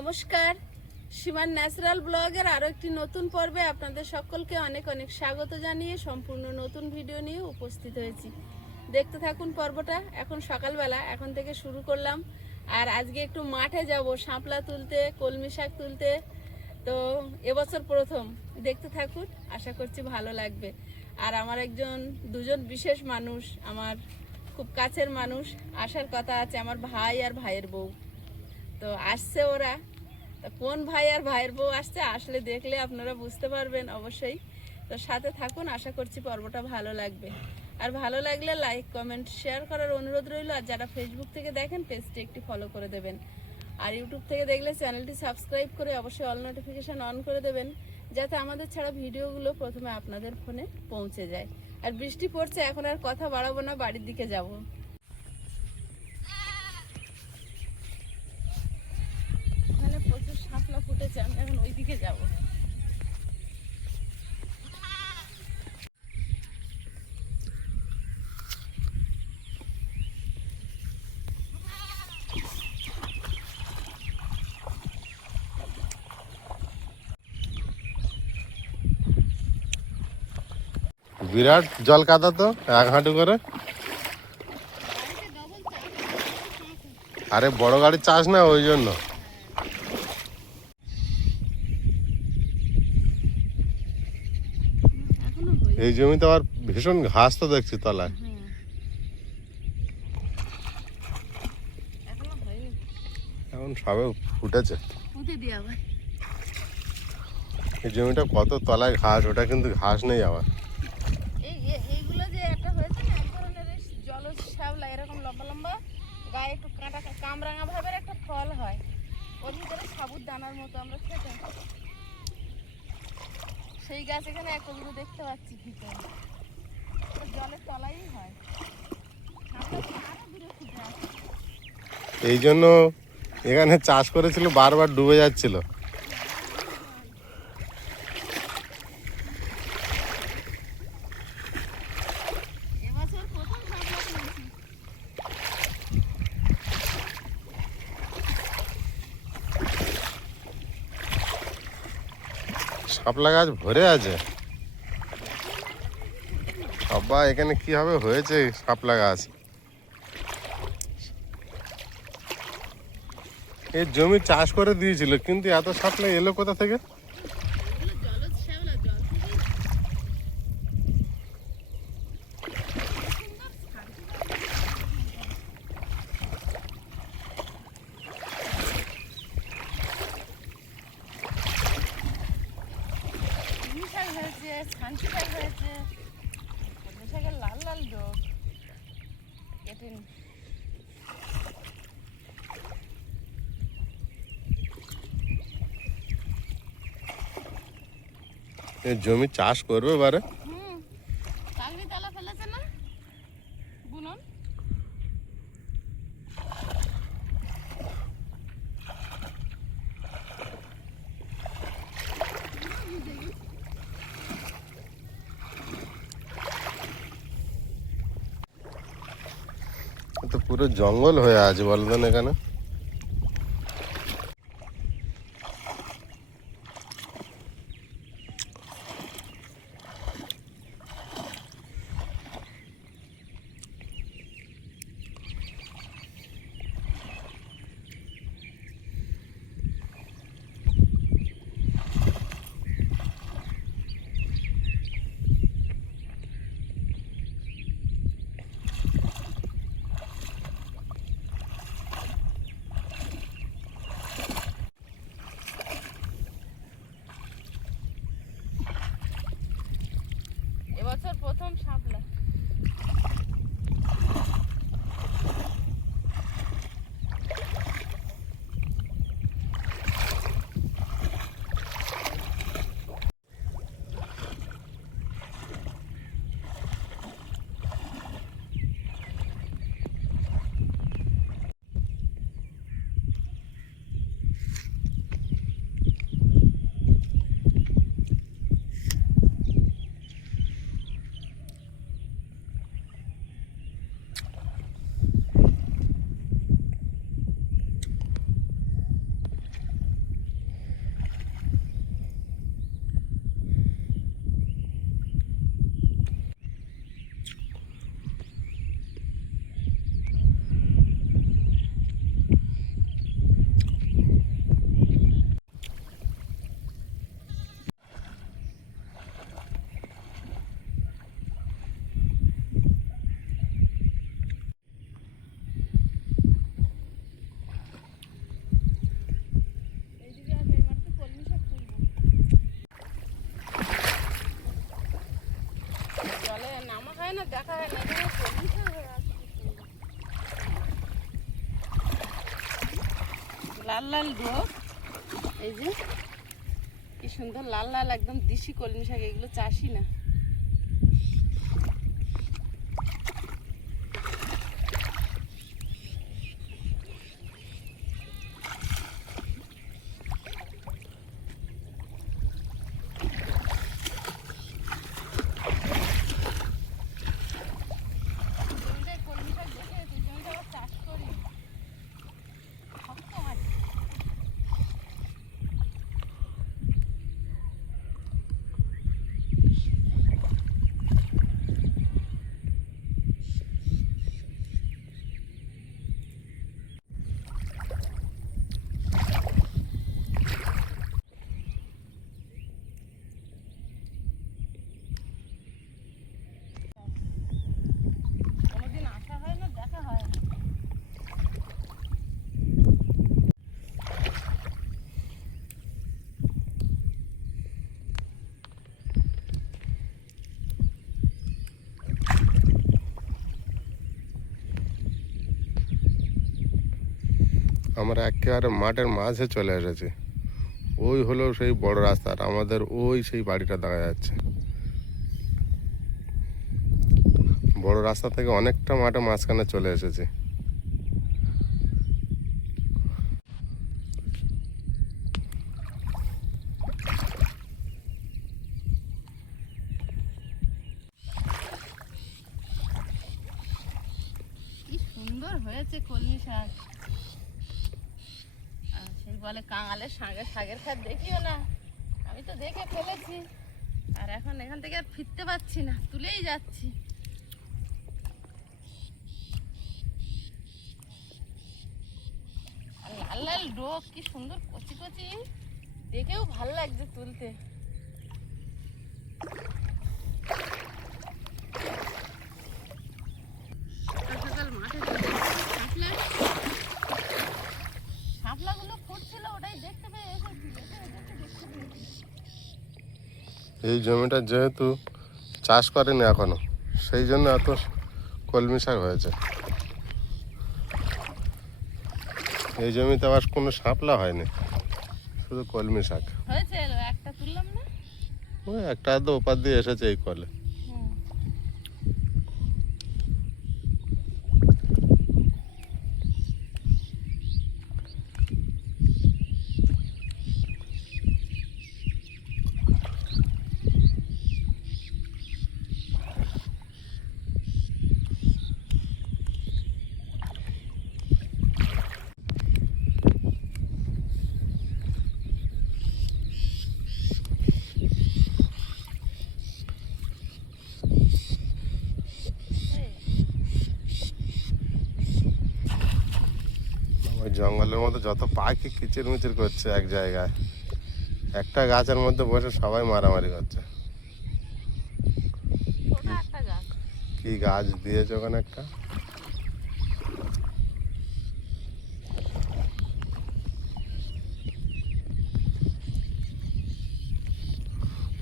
নমস্কার, সীমার ন্যাচারাল ব্লগের আরো একটি নতুন পর্বে আপনাদের সকলকে অনেক অনেক স্বাগত জানিয়ে সম্পূর্ণ নতুন ভিডিও নিয়ে উপস্থিত হয়েছি। দেখতে থাকুন পর্বটা। এখন সকালবেলা, এখন থেকে শুরু করলাম। আর আজকে একটু মাঠে যাব শাপলা তুলতে, কলমি শাক তুলতে। তো এবছর প্রথম, দেখতে থাকুন, আশা করছি ভালো লাগবে। আর আমার দুজন বিশেষ মানুষ, আমার খুব কাছের মানুষ আসার কথা আছে, আমার ভাই আর ভাইয়ের বউ। তো আসছে ওরা। তা কোন ভাই আর ভাইয়ের বউ আসছে, আসলে দেখলে আপনারা বুঝতে পারবেন অবশ্যই। তো সাথে থাকুন, আশা করছি পর্বটা ভালো লাগবে। আর ভালো লাগলে লাইক, কমেন্ট, শেয়ার করার অনুরোধ রইল। আর যারা ফেসবুক থেকে দেখেন, পেজটি একটি ফলো করে দেবেন। আর ইউটিউব থেকে দেখলে চ্যানেলটি সাবস্ক্রাইব করে অবশ্যই অল নোটিফিকেশান অন করে দেবেন, যাতে আমাদের ছাড়া ভিডিওগুলো প্রথমে আপনাদের ফোনে পৌঁছে যায়। আর বৃষ্টি পড়ছে, এখন আর কথা বাড়াবো না, বাড়ির দিকে যাব। ওখানে প্রচুর শাপলা ফুটেছে, আমি এখন ওইদিকে যাব। বিরাট জল কাদা তো, এক হাঁটু করে। আরে বড় গাড়ির চাষ না, ওই জন্য। এই জমিতে আবার ভীষণ ঘাস তো দেখছি তলায়। এখন সবে ফুটেছে। এই জমিটা কত তলায় ঘাস, ওটা কিন্তু ঘাস নেই আবার। এইগুলো যে একটা হয়েছে না, এক ধরনের জলজ শ্যাওলা, এরকম লম্বা লম্বা, গায়ে একটু কাঁটা কামরাঙা ভাবের একটা ফল হয়, ওর ভিতরে সাবুত দানার মতো, আমরা খেতাম। সেই গাছ এখানে একটা দুটো দেখতে পাচ্ছি ভিতরে, জলের তলাই হয়। আরো দূরে ফুটে আছে। এই জন্য এখানে চাষ করেছিল, বারবার ডুবে যাচ্ছিল। এবছর প্রথম শাপলা তুলেছি। শাপলা গাছ ভরে আছে সবাই। এখানে কিভাবে হয়েছে শাপলা গাছ? এই জমি চাষ করে দিয়েছিল, কিন্তু এত শাপলা এলো কোথা থেকে? এগুলো জলজ শ্যাওলা, জল থেকেই। কলমি শাক হয়েছে, ছাঞ্চি শাক হয়েছে, কলমি শাকের লাল লাল ডোক কেটে নি। এই জমি চাষ করবে এবারে। কাগড়ি তালা ফেলেছে না বুনন। তো পুরো জঙ্গল হয়ে আছে বলবেন এখানে। এবছর প্রথম শাপলা। লাল লাল ডোক, এই যে কি সুন্দর লাল লাল একদম দেশি কলমি শাক, এগুলো চাষি না। কোনোদিন আসা হয় না, দেখা হয় না। আমরা একেবারে মাঠের মাঝে চলে এসেছি। ওই হলো সেই বড় রাস্তা, আর আমাদের ওই সেই বাড়িটা দেখা যাচ্ছে। বড় রাস্তা থেকে অনেকটা মাঠে মাঝখানে চলে এসেছি। কি সুন্দর হয়েছে কলমি শাক। আর সেই বলে কাঙালের শাকের শাকের খাত দেখিও না, আমি তো দেখে ফেলেছি, আর এখন এখান থেকে আর ফিরতে পারছি না, তুলেই যাচ্ছি। আর লাল লাল ডোক কি সুন্দর কচি কচি, দেখেও ভালো লাগছে তুলতে। সকাল সকাল মাঠে শাপলাগুলো ফুটছিল, ওটাই দেখতে পেয়ে এসেছি। এই জমিটা যেহেতু চাষ করেনি এখনো, সেই জন্য এত কলমি শাক হয়েছে। এই জমিতে আবার কোনো শাপলা হয়নি, শুধু কলমি শাক হয়েছে, একটা তুললাম না। ওই একটা তো ওপার দিয়ে এসেছে এই কলে। ওই জঙ্গলের মধ্যে যত পাখি কিচির মিচির করছে এক জায়গায়, একটা গাছের মধ্যে বসে সবাই মারামারি করছে। ওটা একটা গাছ। কি গাছ দিয়েছে ওখানে একটা?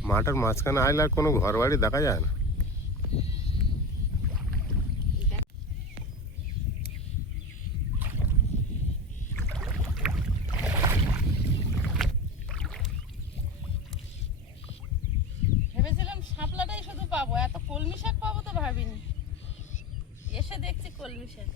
মাঠের মাঝখানে আইলে আর কোনো ঘর বাড়ি দেখা যায় না। ভেবেছিলাম শাপলাটাই শুধু পাবো, এত কলমি শাক পাবো তো ভাবিনি। এসে দেখছি কলমি শাক।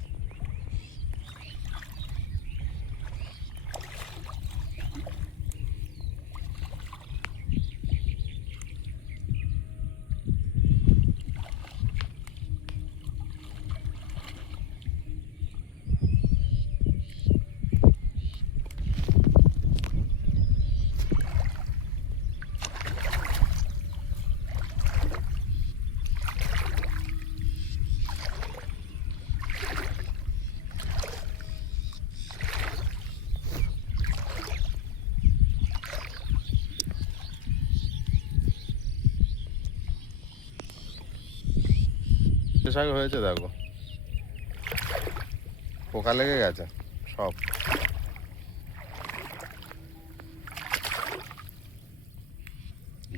শাক হয়েছে, দেখো পোকা লেগে গেছে সব।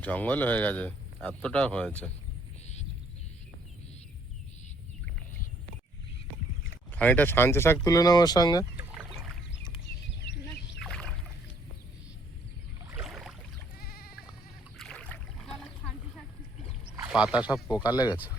জঙ্গল হয়ে গেছে, এতটা হয়েছে। খানিকটা সাঞ্চে শাক তুলে নাও ওর সঙ্গে। পাতা সব পোকা লেগেছে।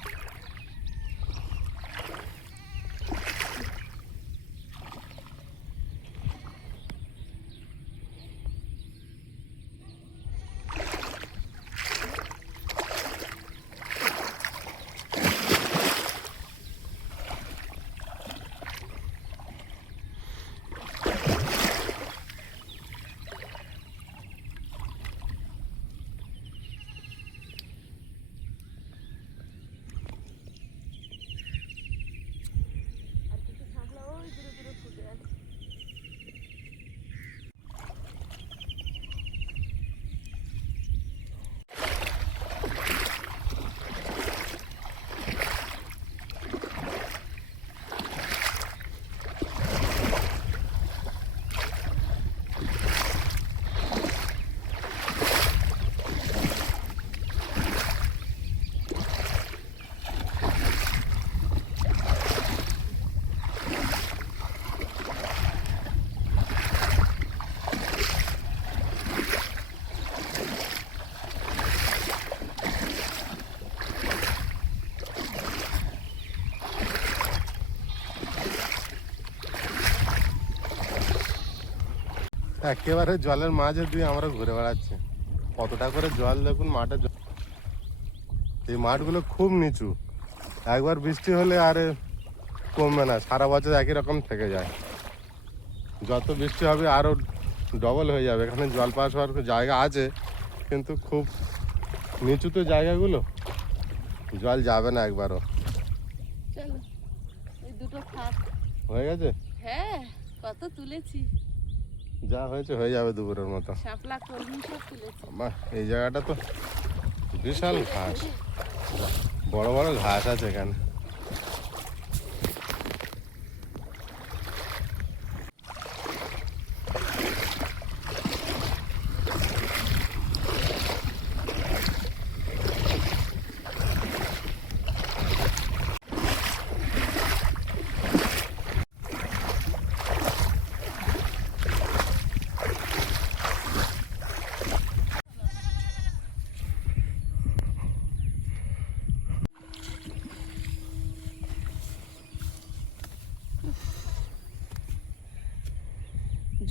একেবারে জলের মাঝে দিয়ে আমরা ঘুরে বেড়াচ্ছি। কতটা করে জল দেখুন মাঠে। এই মাঠগুলো খুব নিচু, একবার বৃষ্টি হলে আর কমবে না, সারা বছর একই রকম থেকে যায়। যত বৃষ্টি হবে আরো ডবল হয়ে যাবে। এখানে জল পাস হওয়ার জায়গা আছে, কিন্তু খুব নিচু তো জায়গাগুলো, জল যাবে না একবারও। চলো এই দুটো থাক। হয়ে গেছে? হ্যাঁ, কত তুলেছি। যা হয়েছে হয়ে যাবে দুপুরের মতো। শাপলা কলমি সব তুলেছি। বাহ, এই জায়গাটা তো বিশাল ঘাস, বড় বড় ঘাস আছে এখানে।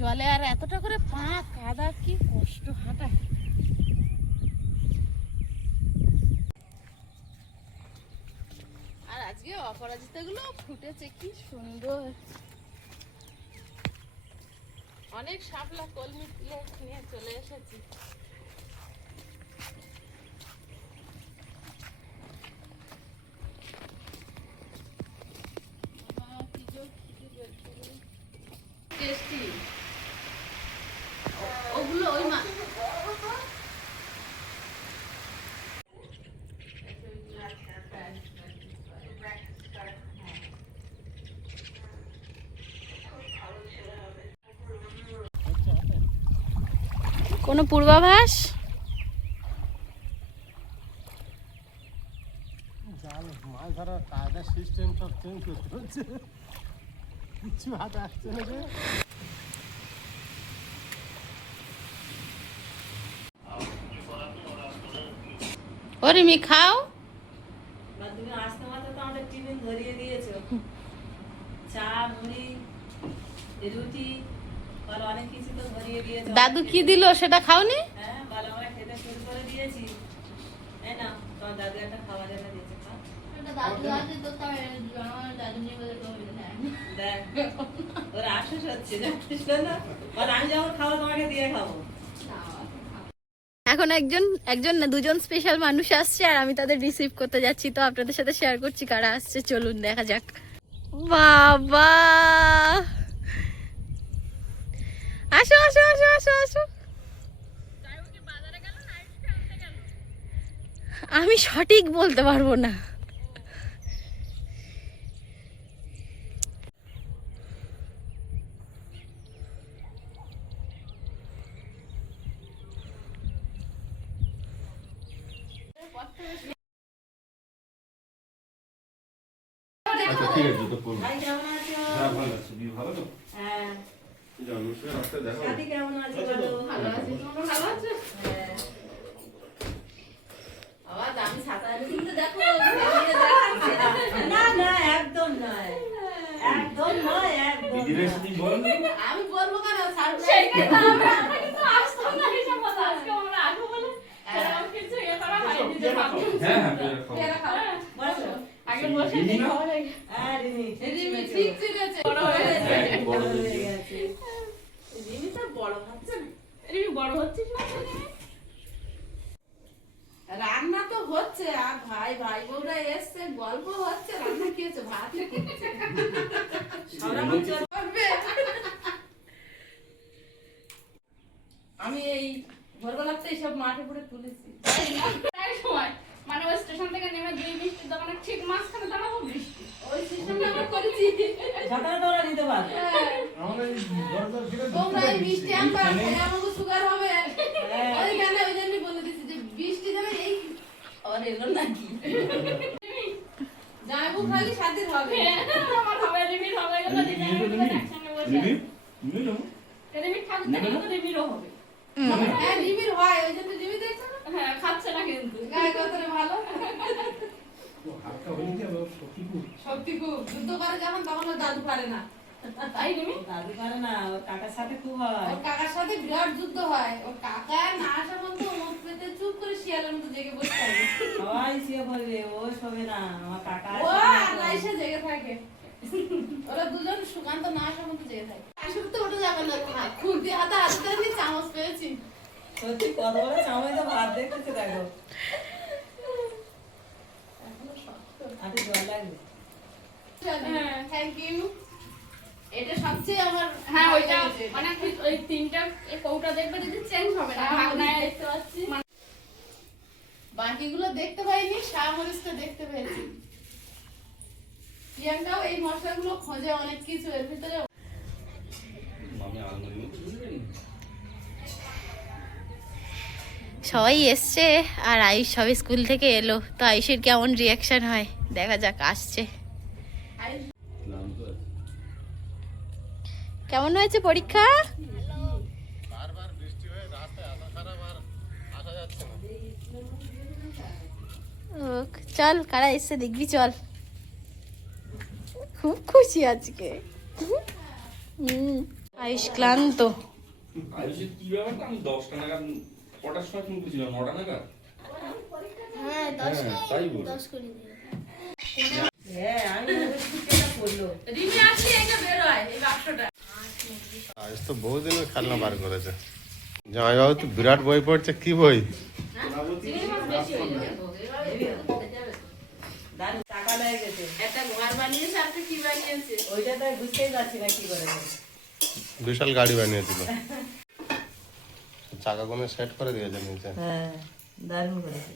জলে আর এতটা করে পা কাদা, কি কষ্ট হাঁটা। আর আজকে অপরাজিতা গুলো ফুটেছে কি সুন্দর। অনেক শাপলা কলমি তুলে নিয়ে চলে এসেছি। টেস্টি ওগুলো ওই মা কোনো পূর্বাভাস? জাল মাছ ধরার কায়দা সিস্টেম সব চেঞ্জ করতে হচ্ছে, কিছু হাতে আসছে না যে। ওরে মি খাও। তুমি আসতে মাত্র তো আমাদের টিফিন ধরিয়ে দিয়েছো, চা মুড়ি রুটি আর অনেক কিছু তো ধরিয়ে দিয়েছো। দাদু কি দিল সেটা খাওনি? হ্যাঁ, ভালো আমরা খেতে শুরু করে দিয়েছি। তাই না, তোমার দাদু একটা খাবার এনে দিয়েছে, খাও। দেখ ওর আশুষ হচ্ছে, জানিস না? ওর আমি যখন খাবো তোমাকে দিয়ে খাবো। এখন একজন না দুজন স্পেশাল মানুষ আসছে, আর আমি তাদের রিসিভ করতে যাচ্ছি। তো আপনাদের সাথে শেয়ার করছি কারা আসছে, চলুন দেখা যাক। বাবা, আসো আসো আসো আসো আসো। আমি সঠিক বলতে পারবো না। আচ্ছা ঠিক আছে, তো করবো। ভাই কেমন আছো? হ্যাঁ ভালো আছি, তুমি ভালো তো? হ্যাঁ। জন্মদিন আসতে দেখো। সাথী কেমন আছো? বলো। ভালো আছি, তোমরা ভালো আছো? হ্যাঁ। আবার আমি ছাতা এনেছি হ্যাঁ হ্যাঁ পেয়ারা খাবো। বসো। আগে বসে নিই, খাওয়া হয়ে গেছে। হ্যাঁ, রিমি, রিমি ঠিক চিনেছে, বড় হয়ে গেছে। হ্যাঁ, বড় বড় হয়েছে। হয়ে গেছে। রিমি তো বড় হচ্ছে না। রিমি বড় হচ্ছিস না তো রিমি? রান্না তো হচ্ছে, আর ভাই বউরা এসছে, গল্প হচ্ছে, রান্না কি হচ্ছে, ভাত কি হচ্ছে। সরাবন চল। করবে। আমি এই ভোরবেলাতে এইসব মাঠে পুরো তুলেছি। তাই সময় মানে ওই স্টেশন থেকে নেমে 2 মিষ্টির দোকানে ঠিক মাঝখানে দাঁড়াবো বৃষ্টি। ওই সিস্টেমটা আমরা করেছি। ঝাঁটাটা তো ওরা নিতে পারবে। তোমরা এই মিষ্টি আনবা, খেলে আমাকে সুগার হবে। হ্যাঁ। ওইখানে ওই জন্যই বলে দিচ্ছি যে বৃষ্টি দেবে এই আর এলো নাকি যাইবো খালি স্বাধীন হবে। আমার হবে রিমির হবে গেল দিদি একসঙ্গে বসে রিমির ঠাকুর থেকে তো রিমিরও হবে। হ্যাঁ রিমির হয়, ওই জন্য রিমি দেখছো না হ্যাঁ খাচ্ছে না কিন্তু গায়ে কতরে ভালো শক্তি খুব যুদ্ধ করে যখন তখন ওর দাদু পারে না। তাই রিমি দাদু পারে না, ওর কাকার সাথে খুব হয়। ওর কাকার সাথে বিরাট যুদ্ধ হয়, ওর কাকা না আসা পর্যন্ত মুখ পেতে চুপ করে শিয়ালের মতো জেগে বসে থাকে। সবাই শুয়ে পড়বে, ও শোবে না, আমার কাকা ও আসবে আর না। রাইসা জেগে থাকে। ওরা দুজন সুকান্ত না আসা পর্যন্ত জেগে থাকে। আসলে তো ওটা যাবে না, খুলতে হাতে হাতে নিয়ে চামচ পেয়েছি। সত্যি কত বড় চামচ তো ভাত দেখতেছে, দেখো এখনো শক্ত। হাতে জল লাগবে। Thank you. এটা সবচেয়ে আমার হ্যাঁ ওইটা ভালো লেগেছে। মানে ওই তিনটা এই কৌটা দেখবে যদি চেঞ্জ হবে না ভাগ নাই দেখতে পাচ্ছি, বাকিগুলো দেখতে পাইনি, শাহমরিচটা দেখতে পেয়েছি। প্রিয়াঙ্কাও এই মশলাগুলো খোঁজে অনেক কিছু, এর ভিতরে সবাই এসছে আর আয়ুষ সবে স্কুল থেকে এলো, তো আয়ুষের কেমন রিয়াকশন হয় দেখা যাক। আসছে, কেমন হয়েছে পরীক্ষা? বারবার বৃষ্টি হয়ে রাস্তায় আসা খারাপ আর আসা যাচ্ছে না। ও চল, কারা এসছে দেখবি, চল। খুব খুশি আজকে। আয়ুষ ক্লান্ত। আয়ুষের কি ব্যাপারটা, আমি 10টা নাগাদ কটার সময় ফোন করেছিলাম, 9টা নাগাদ। হ্যাঁ, তাই বল। হ্যাঁ, আমি ভেবেছি ঠিকঠাক করলো। রিমি আসলে এটা বের হয় এই বাক্সটা। আজ তো বহুদিনের খেলনা বার করেছে। জামাইবাবু তো বিরাট বই পড়ছে, কি বই? দাঁড়ি টাকা লেগে গেছে। একটা ঘর বানিয়েছে, আর একটা কি বানিয়েছে? ওইটা তো বুঝতেই পারছি না কি করে। বিশাল গাড়ি বানিয়েছিল, চাকাগুলো সেট করে দিয়েছে নিচে। হ্যাঁ, দারুণ করেছে।